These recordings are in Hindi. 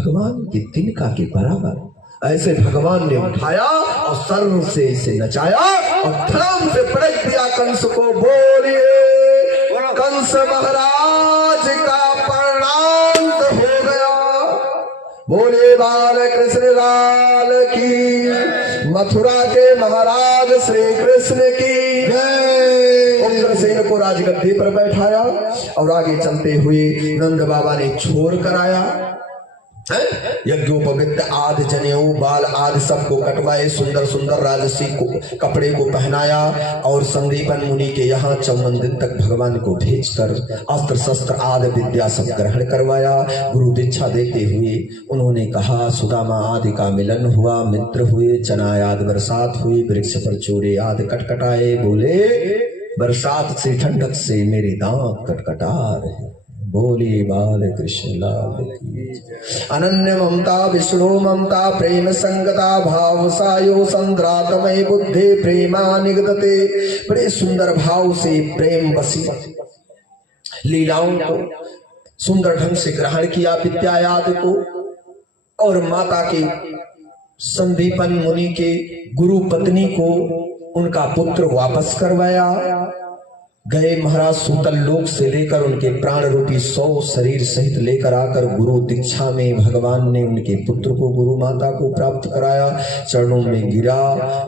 भगवान की तिनका के बराबर। ऐसे भगवान ने उठाया और सर से इसे नचाया और धर्म से पटक दिया कंस को। बोलिए कंस महाराज का प्रणाम हो गया। बोले बाल कृष्ण लाल की, मथुरा के महाराज श्री कृष्ण की जय। उग्रसेन को राजगद्दी पर बैठाया और आगे चलते हुए नंद बाबा ने छोड़ कराया। यज्ञोपवित आदि जनेऊ बाल आदि सबको कटवाए, सुंदर सुंदर राजसी को कपड़े को पहनाया और संदीपन मुनि के यहाँ 54 दिन तक भगवान को भेजकर अस्त्र शस्त्र आदि विद्या सब ग्रहण करवाया। गुरु दीक्षा देते हुए उन्होंने कहा, सुदामा आदि का मिलन हुआ, मित्र हुए, चना आदि बरसात हुई, वृक्ष पर चूरे आदि कटकटाए। बोले बरसात से ठंडक से मेरे दांत कटकटा रहे। बोली बाल कृष्ण लाल की। अनन्य ममता विष्णु ममता प्रेम संगता भाव सायो संद्रातमय बुद्धि प्रेमा निगदते। बड़े सुंदर भाव से प्रेम बसी लीलाओं को सुंदर ढंग से ग्रहण किया विद्यायाद को, और माता के संदीपन मुनि के गुरु पत्नी को उनका पुत्र वापस करवाया। गए महाराज सूतल लोक से लेकर उनके प्राण रूपी 100 शरीर सहित लेकर आकर गुरु दीक्षा में भगवान ने उनके पुत्र को गुरु माता को प्राप्त कराया। चरणों में गिरा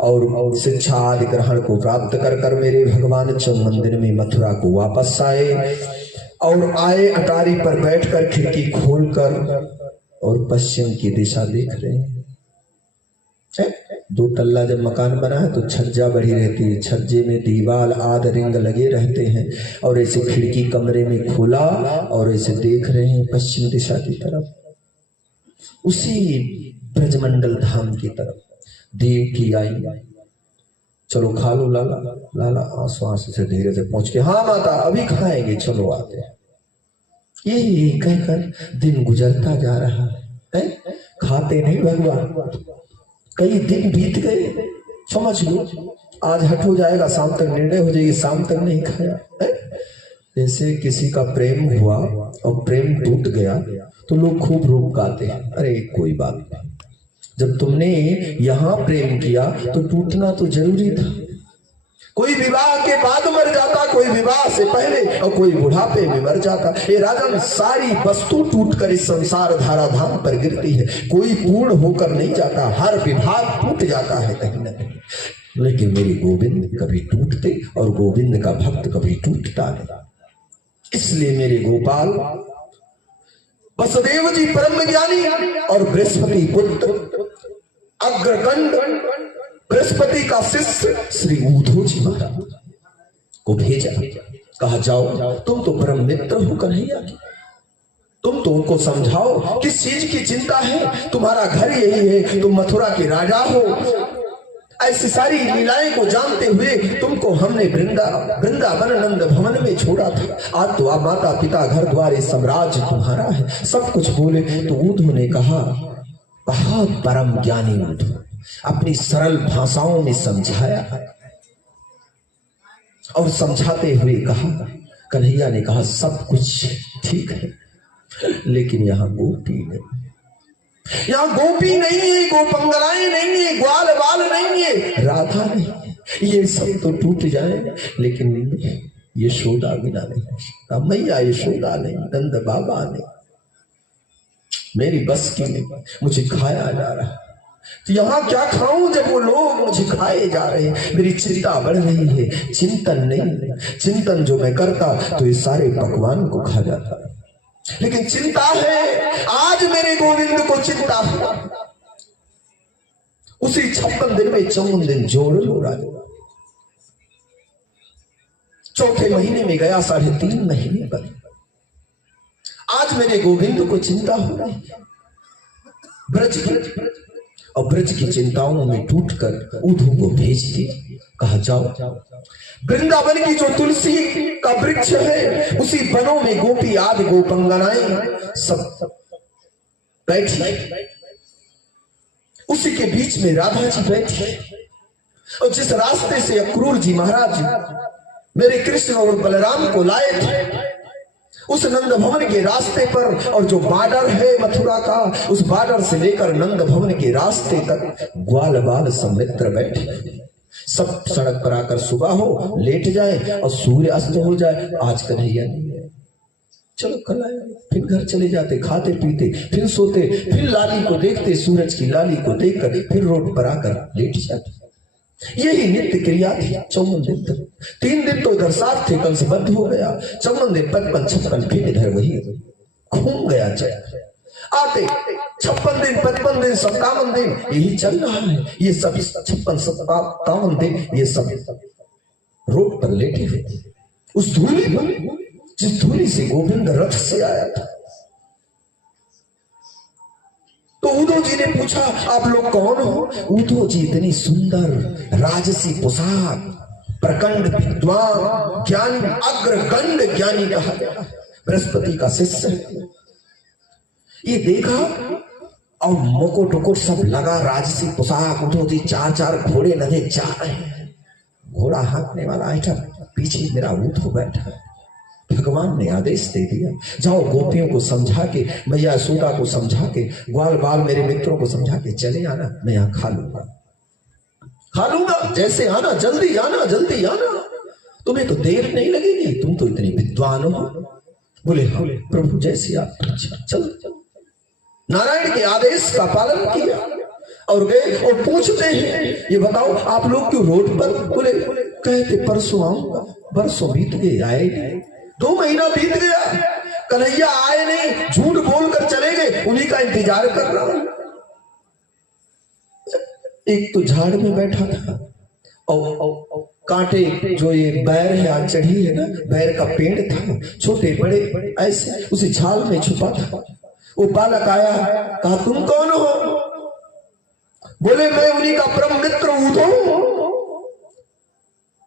और शिक्षा आदि ग्रहण को प्राप्त कर कर मेरे भगवान 54 दिन में मथुरा को वापस आए। और आए अटारी पर बैठकर खिड़की खोलकर और पश्चिम की दिशा देख रहे हैं। 2 तल्ला जब मकान बना है तो छज्जा बढ़ी रहती है, छज्जे में दीवार आदि रिंग लगे रहते हैं। और ऐसे खिड़की कमरे में खोला और ऐसे देख रहे हैं पश्चिम दिशा की तरफ, उसी ब्रजमंडल धाम की तरफ। देव की आई, चलो खा लो लाला। लाला आश्वास से धीरे से पहुंच के, हाँ माता अभी खाएंगे, चलो आते हैं। यही कहकर दिन गुजरता जा रहा है, खाते नहीं भगवान। कई दिन बीत गए, समझ लो आज हट हो जाएगा, शाम तक निर्णय हो जाएगी, शाम तक नहीं खाया। जैसे किसी का प्रेम हुआ और प्रेम टूट गया तो लोग खूब रूप गाते हैं, अरे कोई बात नहीं, जब तुमने यहाँ प्रेम किया तो टूटना तो जरूरी था। कोई विवाह के बाद मर जाता, कोई विवाह से पहले, और कोई बुढ़ापे में मर जाता। ये राजन सारी वस्तु टूटकर इस संसार धारा धाम पर गिरती है, कोई पूर्ण होकर नहीं जाता, हर विभाग टूट जाता है कहीं न कहीं। लेकिन मेरे गोविंद कभी टूटते और गोविंद का भक्त कभी टूटता नहीं। इसलिए मेरे गोपाल वसुदेव जी परम ज्ञानी और बृहस्पति पुत्र अग्रगंड बृहस्पति का शिष्य श्री ऊधव जी महाराज को भेजा। कहा जाओ, तुम तो परम मित्र हो कन्हैया की, तुम तो उनको समझाओ किस चीज की चिंता है, तुम्हारा घर यही है, तुम मथुरा के राजा हो। ऐसी सारी लीलाएं को जानते हुए तुमको हमने वृंदावन नंद भवन में छोड़ा था। आज तो आप माता पिता घर द्वार साम्राज्य तुम्हारा है, सब कुछ बोले। तो उद्धव ने कहा, बहुत परम ज्ञानी उद्धव अपनी सरल भाषाओं में समझाया और समझाते हुए कहा, कन्हैया ने कहा सब कुछ ठीक है, लेकिन यहाँ गोपी नहीं, यहाँ गोपी नहीं है, गोपंगलाएं नहीं है, ग्वाल बाल नहीं है, राधा नहीं है, ये सब तो टूट जाए, लेकिन यशोदा बिना नहीं, मैया यशोदा नहीं, नंद बाबा नहीं, मेरी बस की नहीं, मुझे खाया जा रहा। तो यहाँ क्या खाऊं जब वो लोग मुझे खाए जा रहे हैं। मेरी चिंता बढ़ रही है, चिंतन नहीं, चिंतन जो मैं करता तो ये सारे पकवान को खा जाता, लेकिन चिंता है आज मेरे गोविंद को चिंता हुआ। उसी 56 दिन में 54 दिन जोड़ लो राजा। चौथे महीने में गया, 3.5 महीने पर आज मेरे गोविंद को चिंता हो रही है। ब्रज की और ब्रज की चिंताओं में टूटकर उद्धव को भेज दिया। कहा जाओ, वृंदावन की जो तुलसी का वृक्ष है उसी वनों में गोपी आदि गोपंगनाएं सब बैठी, उसी के बीच में राधा जी बैठी। और जिस रास्ते से अक्रूर जी महाराज मेरे कृष्ण और बलराम को लाए थे, उस नंद भवन के रास्ते पर, और जो बॉर्डर है मथुरा का, उस बॉर्डर से लेकर नंद भवन के रास्ते तक ग्वाल बाल सब मित्र बैठे। सब सड़क पर आकर सुबह हो लेट जाए और सूर्य अस्त हो जाए, आज कन्हैया नहीं है, चलो कल आए। फिर घर चले जाते, खाते पीते, फिर सोते, फिर लाली को देखते, सूरज की लाली को देखकर फिर रोड पर आकर लेट जाते। यही नित्य क्रिया थी 54 दिन तक। 3 दिन तो इधर साफ थे, कल से बंद हो गया। 54 दिन 55 फिर इधर वही घूम गया। चल आते 56 दिन 55 दिन 57 दिन यही चल रहा है। ये सब 56 57 दिन ये सब रोड पर लेटे हुए, उस धूली पर जिस धूली से गोविंद रथ से आया था। तो उद्धव जी ने पूछा, आप लोग कौन हो? उद्धव जी इतनी सुंदर राजसी पोशाक, प्रकंड विद्वान ज्ञानी, अग्रगण्य ज्ञानी कहा गया, बृहस्पति का शिष्य। ये देखा और मुकुट टुकुट सब लगा, राजसी पोशाक। उद्धव जी 4 घोड़े लगे जा रहे हैं। घोड़ा हाँकने वाला आइटा, पीछे मेरा उद्धव बैठा। भगवान ने आदेश दे दिया, जाओ गोपियों को समझा के, मैया यशोदा को समझा के, ग्वाल बाल मेरे मित्रों को समझा के चले आना, मैं यहाँ खा लूंगा, जैसे आना, जल्दी आना, जल्दी आना, तुम्हें तो देर नहीं लगेगी, तुम तो इतने विद्वान हो। बोले हाँ प्रभु जैसे आप। चल नारायण के आदेश का पालन किया और गए। और पूछते हैं, ये बताओ आप लोग क्यों रोड पर? बोले कहते परसों आऊंगा, बरसों बीत गए, आए नहीं। 2 महीना बीत गया, कन्हैया आए नहीं, झूठ बोलकर चले गए, उन्हीं का इंतजार कर रहा हूं। एक तो झाड़ में बैठा था और कांटे, जो ये बैर है आज चढ़ी है ना, बैर का पेड़ था, छोटे बड़े ऐसे, उसे झाड़ में छुपा था। वो बालक आया, कहा तुम कौन हो? बोले मैं उन्हीं का परम मित्र उद्धव।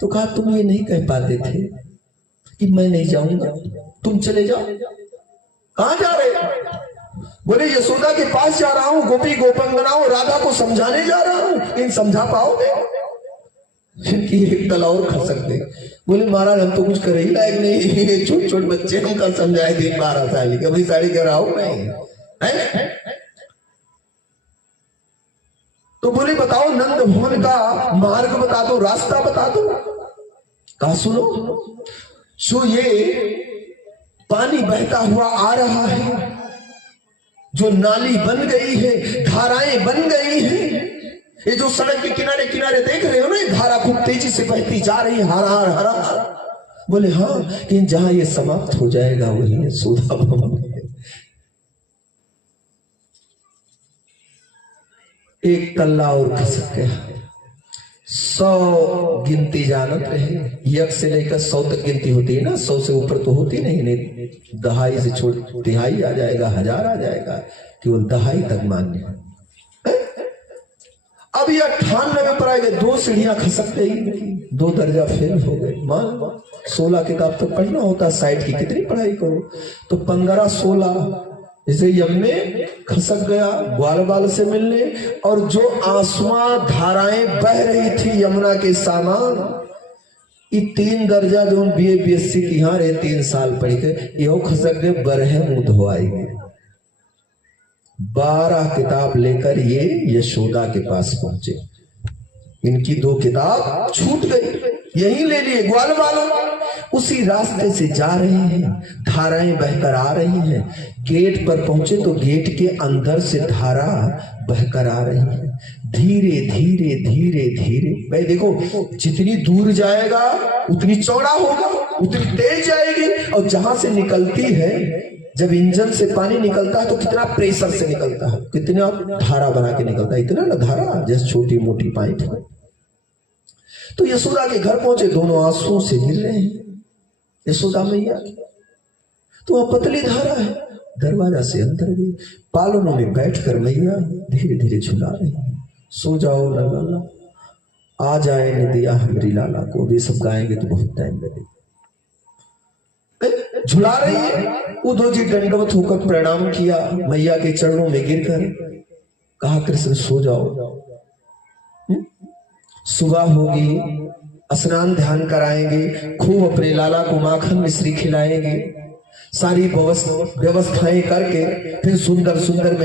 तो कहा तुम ये नहीं कह पाते थे कि मैं नहीं जाऊंगा, तुम चले जाओ। कहां जा रहे? बोले यशोदा के पास जा रहा हूं, गोपी गोपंगनाओं राधा को समझाने जा रहा हूं। इन समझा पाओगे? फिर की एक तल और खसक दे। बोले महाराज हम तो कुछ कर ही लायक नहीं, छोटे छोटे बच्चे हम कल समझाए थे 12 साल की, अभी साड़ी कर रहा हूं नहीं है? तो बोले बताओ नंद भवन का मार्ग बता दो, रास्ता बता दो। कहा सुनो, जो ये पानी बहता हुआ आ रहा है, जो नाली बन गई है, धाराएं बन गई हैं, ये जो सड़क के किनारे किनारे देख रहे हो ना, धारा खूब तेजी से बहती जा रही है, हरा हरा हरा। बोले हाँ, लेकिन जहां ये समाप्त हो जाएगा वही है यशोदा भवन। एक तल्ला और खसक गया। 100 गिनती जानत रहे, 1 से लेकर 100 तक गिनती होती है ना, 100 से ऊपर तो होती नहीं, दहाई से छोड़ तिहाई आ जाएगा, 1000 आ जाएगा, केवल दहाई तक मान्य है। अब ये 98 पर आ गए, 2 सीढ़ियां खसक गई, 2 दर्जा फेल हो गए। मान 16 किताब तो पढ़ना होता, साइड की कितनी पढ़ाई करो? तो 15 16 जैसे यमुने खसक गया ग्वाल बाल से मिलने, और जो आंसुआ धाराएं बह रही थी यमुना के सामान, ये 3 दर्जा जो BA BSc की यहाँ रहे 3 साल पढ़ के, यो खसक गए, बरहे मुंह धोआएंगे। 12 किताब लेकर ये यशोदा के पास पहुंचे। इनकी 2 किताब छूट गई, यही ले लिए ग्वाल बालों। उसी रास्ते से जा रहे हैं, धाराएं बहकर आ रही हैं। गेट पर पहुंचे तो गेट के अंदर से धारा बहकर आ रही है, धीरे धीरे धीरे धीरे। भाई देखो, जितनी दूर जाएगा उतनी चौड़ा होगा, उतनी तेज जाएगी। और जहां से निकलती है, जब इंजन से पानी निकलता है तो कितना प्रेशर से निकलता है, कितना धारा बना के निकलता है, इतना ना धारा जैसे छोटी मोटी पाइप है। तो यशोदा के घर पहुंचे, दोनों आंसुओं से गिर रहे हैं यशोदा मैया। तो वह पतली धारा है, दरवाजा से अंदर गई, पालनों में बैठकर मैया धीरे धीरे झुला रही है। सो जाओ न लाला, आ जाए ने दिया हमारी लाला को। भी सब गाएंगे तो बहुत टाइम लगेगा। झुला रही है। उद्धव जी दंडवत होकर प्रणाम किया, मैया के चरणों में गिरकर कहा कृष्ण सो जाओ, सुबह होगी, स्नान ध्यान कराएंगे, खूब अपने लाला को माखन मिश्री खिलाएंगे, सारी व्यवस्थाएं करके फिर सुंदर सुंदर में